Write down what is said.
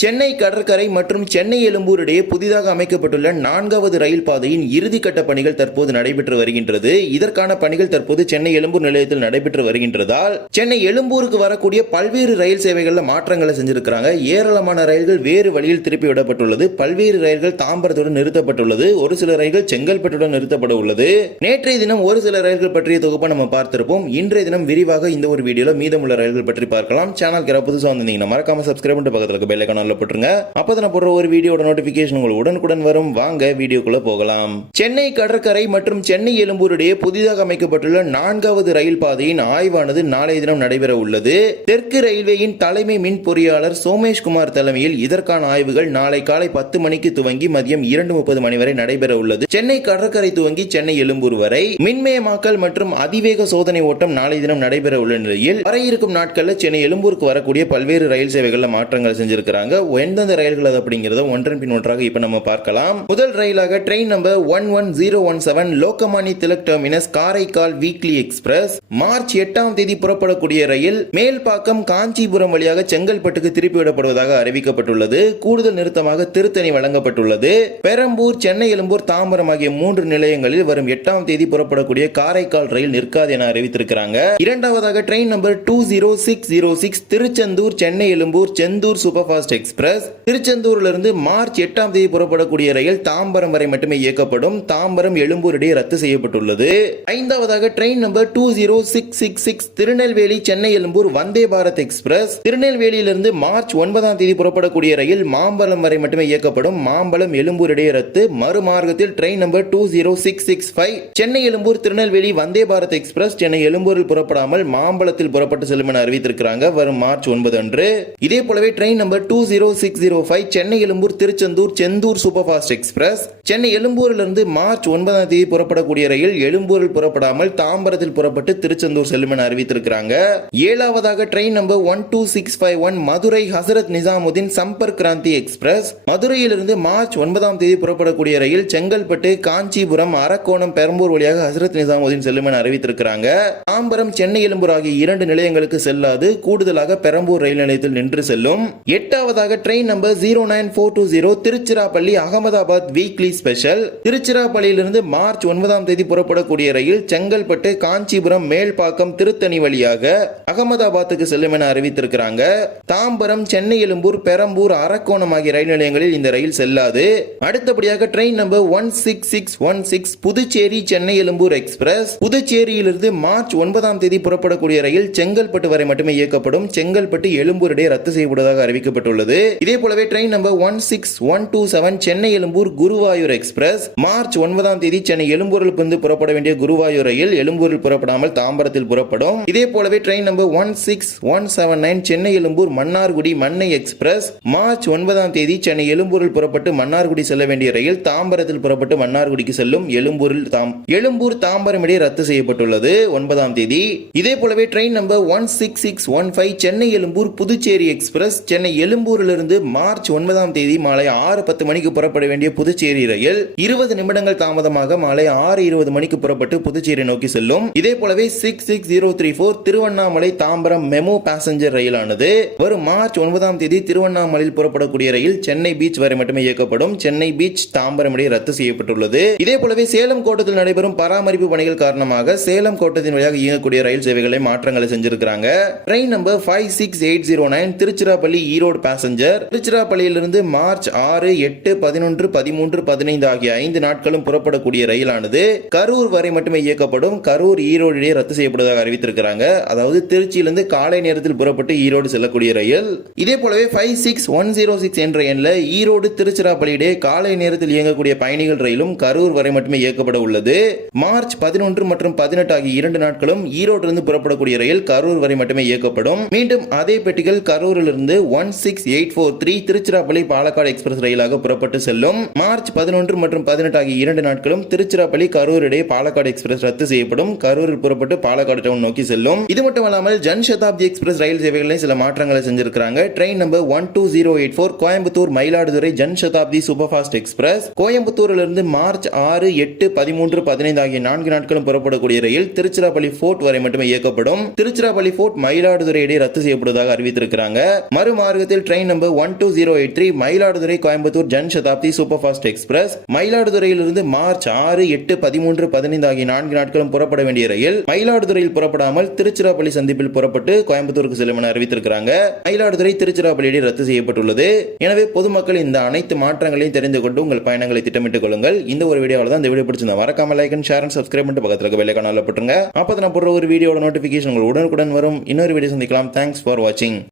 சென்னை கடற்கரை மற்றும் சென்னை எழும்பூர் இடையே புதிதாக அமைக்கப்பட்டுள்ள நான்காவது ரயில் பாதையின் இறுதிக்கட்ட பணிகள் தற்போது நடைபெற்று வருகின்றது. இதற்கான பணிகள் தற்போது சென்னை எழும்பூர் நிலையத்தில் நடைபெற்று வருகின்றதால் சென்னை எழும்பூருக்கு வரக்கூடிய பல்வேறு ரயில் சேவைகளில் மாற்றங்களை செஞ்சிருக்கிறாங்க. ஏராளமான ரயில்கள் வேறு வழியில் திருப்பி விடப்பட்டுள்ளது. பல்வேறு ரயில்கள் தாம்பரத்துடன் நிறுத்தப்பட்டுள்ளது. ஒரு சில ரயில்கள் செங்கல்பட்டுடன் நிறுத்தப்பட உள்ளது. நேற்றைய தினம் ஒரு சில ரயில்கள் பற்றிய தொகுப்பை நம்ம பார்த்திருப்போம். இன்றைய தினம் விரிவாக இந்த ஒரு வீடியோல மீதமுள்ள ரயில்கள் பற்றி பார்க்கலாம். சேனல் புதுசாக வந்திருந்தீங்கன்னா மறக்காம சப்ஸ்கிரைப் பண்ணிட்டு பக்கத்தில் இருக்க பெல் போட்டுருங்க. அப்போ நான் போடுற ஒரு வீடியோட நோட்டிபிகேஷன் உங்களுக்கு உடனுக்குடன் வரும். வாங்க வீடியோக்குள்ள போகலாம். சென்னை கடற்கரை மற்றும் சென்னை எழும்பூர் இடையே புதிதாக அமைக்கப்பட்டுள்ள நான்காவது ரயில் பாதையின் ஆய்வானது நாளைய தினம் நடைபெற உள்ளது. தெற்கு ரயில்வேயின் தலைமை மின் பொறியாளர் சோமேஷ்குமார் தலைமையில் இதற்கான ஆய்வுகள் நாளை காலை பத்து மணிக்கு துவங்கி மதியம் இரண்டு முப்பது மணி வரை நடைபெற உள்ளது. சென்னை கடற்கரை துவங்கி சென்னை எழும்பூர் வரை மின்மயமாக்கல் மற்றும் அதிவேக சோதனை ஓட்டம் நாளை தினம் நடைபெற உள்ள நிலையில் வர இருக்கும் நாட்களில் சென்னை எழும்பூருக்கு வரக்கூடிய பல்வேறு ரயில் சேவைகள்ல மாற்றங்கள் செஞ்சிருக்கிறாங்க. எந்தெந்த ரயில்கள் அது அப்படிங்கிறத ஒன்றன் பின் ஒன்றாக இப்ப நம்ம பார்க்கலாம். முதல் ரயிலாக train number one one zero one seven Lokmanya Tilak terminus Karaikal weekly express March எட்டாம் தேதி புறப்படக்கூடிய ரயில் மேல்பாக்கம் காஞ்சிபுரம் வழியாக செங்கல்பட்டுக்கு திருப்பி விடப்படுவதாக அறிவிக்கப்பட்டுள்ளது. கூடுதல் நிறுத்தமாக திருத்தணி வழங்கப்பட்டுள்ளது. பெரம்பூர் சென்னை எழும்பூர் தாம்பரம் ஆகிய மூன்று நிலையங்களில் வரும் எட்டாம் தேதி புறப்படக்கூடிய காரைக்கால் ரயில் நிற்காது என அறிவித்திருக்கிறாங்க. இரண்டாவதாக train number two zero six zero six Tiruchendur Chennai Egmore Sendur super fast express திருச்செந்தூரிலிருந்து March எட்டாம் தேதி புறப்படக்கூடிய ரயில் தாம்பரம் வரை மட்டுமே இயக்கப்படும். தாம்பரம் எழும்பூர் இடையே ரத்து செய்யப்பட்டுள்ளது. ஐந்தாவதாக train number two zero six six six Tirunelveli Chennai Egmore Vande Bharat express திருநெல்வேலியிலிருந்து March ஒன்பதாம் தேதி புறப்படக்கூடிய ரயில் மாம்பலம் வரை மட்டுமே இயக்கப்படும். மாம்பலம் எழும்பூர் இடையே ரத்து. மறுமார்க்கத்தில் train number two zero six six five Chennai Egmore Tirunelveli Vande Bharat express Chennai எழும்பூரில் புறப்படாமல் மாம்பலத்தில் புறப்பட்டு செல்லும் என அறிவித்திருக்கிறாங்க. வரும் மார்ச் ஒன்பது அன்று. இதே போலவே train number two zero six zero five Chennai Egmore Tiruchendur Sendur super fast express Chennai எழும்பூரிலிருந்து மார்ச் ஒன்பதாம் தேதி புறப்படக்கூடிய ரயில் எழும்பூரில் புறப்படாமல் தாம்பரத்தில் புறப்பட்டு திருச்செந்தூர் செல்லும் என அறிவித்திருக்கிறாங்க ஏழாவதாக train number one two six five one Madurai Hazrat Nizamuddin Sampark Kranti express மதுரையிலிருந்து மார்ச் ஒன்பதாம் தேதி புறப்படக்கூடிய ரயில் செங்கல்பட்டு காஞ்சிபுரம் அரக்கோணம் பெரம்பூர் வழியாக ஹசரத் நிசாமுதீன் செல்லும் என அறிவித்திருக்கிறாங்க தாம்பரம் சென்னை எழும்பூர் ஆகிய இரண்டு நிலையங்களுக்கு செல்லாது கூடுதலாக பெரம்பூர் ரயில் நிலையத்தில் நின்று செல்லும் எட்டாவதாக train number zero nine four two zero Tiruchirappalli Ahmedabad weekly special திருச்சிராப்பள்ளியிலிருந்து March ஒன்பதாம் தேதி புறப்படக்கூடிய ரயில் செங்கல்பட்டு காஞ்சிபுரம் மேல்பாக்கம் திருத்தணி வழியாக அகமதாபாத்துக்கு செல்லும் என அறிவித்திருக்கிறாங்க. தாம்பரம் சென்னை எழும்பூர் பெரம்பூர் அரக்கோணம் ஆகிய ரயில் நிலையங்களில் இந்த ரயில் செல்லாது. அடுத்தபடியாக train number one six six one six Puducherry Chennai Egmore express புதுச்சேரியிலிருந்து March ஒன்பதாம் தேதி புறப்படக்கூடிய ரயில் செங்கல்பட்டு வரை மட்டுமே இயக்கப்படும். செங்கல்பட்டு எழும்பூர் இடையே ரத்து செய்யப்படுவதாக அறிவிக்கப்பட்டுள்ளது. இதே போலவே train number one six one two seven Chennai Egmore Guruvayur express March ஒன்பதாம் தேதி சென்னை எழும்பூரில் இருந்து புறப்பட வேண்டிய குருவாயூர் ரயில் எழும்பூரில் புறப்படாமல் தாம்பரத்தில் புறப்படும். இதே போலவே train number one six one seven nine Chennai Egmore Mannargudi Mannai express March ஒன்பதாம் தேதி சென்னை எழும்பூரில் புறப்பட்டு மன்னார்குடி செல்ல வேண்டிய ரயில் தாம்பரத்தில் புறப்பட்டு மன்னார்குடிக்கு செல்லும் எழும்பூரில் தாம் எழும்பூர் தாம்பரம் இடையே ரத்து செய்யப்பட்டுள்ளது ஒன்பதாம் தேதி. இதே போலவே train number one six six one five Chennai Egmore Puducherry express Chennai Egmore பெங்களூரிலிருந்து மார்ச் ஒன்பதாம் தேதி மாலை ஆறு பத்து மணிக்கு புறப்பட வேண்டிய புதுச்சேரி ரயில் இருபது நிமிடங்கள் தாமதமாக மாலை ஆறு இருபது மணிக்கு புறப்பட்டு புதுச்சேரி நோக்கி செல்லும். இதே போலவே six six zero three four Tiruvannamalai Tambaram MEMU passenger ரயிலானது வரும் மார்ச் ஒன்பதாம் தேதி திருவண்ணாமலையில் புறப்படக்கூடிய ரயில் சென்னை பீச் வரை மட்டுமே இயக்கப்படும். சென்னை பீச் தாம்பரம் இடையே ரத்து செய்யப்பட்டுள்ளது. இதே போலவே சேலம் கோட்டத்தில் நடைபெறும் பராமரிப்பு பணிகள் காரணமாக சேலம் கோட்டத்தின் வழியாக இயங்கக்கூடிய ரயில் சேவைகளை மாற்றங்களை செஞ்சிருக்கிறாங்க. Train number five six eight zero nine Tiruchirappalli Erode passenger திருச்சிராப்பள்ளியிலிருந்து March ஆறு எட்டு பதினொன்று பதிமூன்று பதினைந்து ஆகிய ஐந்து நாட்களும் புறப்படக்கூடிய ரயிலானது கரூர் வரை மட்டுமே இயக்கப்படும். கரூர் ஈரோடு இடையே ரத்து செய்யப்படுவதாக அறிவித்திருக்கிறாங்க. அதாவது திருச்சியிலிருந்து காலை நேரத்தில் புறப்பட்டு ஈரோடு செல்லக்கூடிய ரயில். இதே போலவே five six one zero six என்ற எண்ணில் ஈரோடு திருச்சிராப்பள்ளி இடையே காலை நேரத்தில் இயங்கக்கூடிய பயணிகள் ரயிலும் கரூர் வரை மட்டுமே இயக்கப்பட உள்ளது. மார்ச் பதினொன்று மற்றும் பதினெட்டு ஆகிய இரண்டு நாட்களும் ஈரோட்டிலிருந்து புறப்படக்கூடிய ரயில் கரூர் வரை மட்டுமே இயக்கப்படும். மீண்டும் அதே பெட்டிகள் கரூரிலிருந்து one six eight four three Tiruchirappalli Palakkad express ரயிலாக புறப்பட்டு செல்லும் மார்ச் பதினொன்று மற்றும் பதினெட்டு ஆகிய இரண்டு நாட்களும் திருச்சிராப்பள்ளி கரூர் இடையே பாலக்காடு எக்ஸ்பிரஸ் ரத்து செய்யப்படும். கரூரில் புறப்பட்டு பாலக்காடு டவுன் நோக்கி செல்லும். இது மட்டும் இல்லாமல் ஜன் சதாப்தி எக்ஸ்பிரஸ் ரயில் சேவைகளில் சில மாற்றங்களை செஞ்சிருக்காங்க train number one two zero eight four Coimbatore Mayiladuthurai Jan Shatabdi super fast express. கோயம்புத்தூரிலிருந்து March ஆறு எட்டு பதிமூன்று பதினைந்து ஆகிய நான்கு நாட்களும் புறப்படக்கூடிய ரயில் திருச்சிராப்பள்ளி ஃபோர்ட் வரை மட்டுமே இயக்கப்படும். திருச்சிராப்பள்ளி ஃபோர்ட் மயிலாடுதுறை இடையே ரத்து செய்யப்படுவதாக அறிவித்திருக்கிறாங்க. மறுமார்க்கத்தில் train train number one two zero eight three Mayiladuthurai Coimbatore Jan Shatabdi super fast express. மயிலாடுதுறையிலிருந்து March ஆறு எட்டு பதிமூன்று பதினைந்து ஆகிய நான்கு நாட்களும் புறப்பட வேண்டிய ரயில் மயிலாடுதுறையில் புறப்படாமல் திருச்சிராப்பள்ளி சந்திப்பில் புறப்பட்டு கோயம்புத்தூருக்கு செல்லும் என அறிவித்திருக்கிறாங்க. மயிலாடுதுறை திருச்சிராப்பள்ளி இடையே ரத்து செய்யப்பட்டுள்ளது. எனவே பொதுமக்கள் இந்த அனைத்து மாற்றங்களையும் தெரிந்து கொண்டு உங்கள் பயணங்களை திட்டமிட்டுக் கொள்ளுங்கள். இந்த ஒரு வீடியோவில் தான் இந்த வீடியோ பிடிச்சிருந்தா மறக்காம like and share and subscribe பண்ணிட்டு பக்கத்தில் இருக்க வெள்ளை காணல போட்டுருங்க. அப்போ நான் போடுற ஒரு வீடியோட நோட்டிஃபிகேஷன் உங்களுக்கு உடனுக்குடன் வரும். இன்னொரு வீடியோ சந்திக்கலாம். தேங்க்ஸ் ஃபார் வாட்சிங்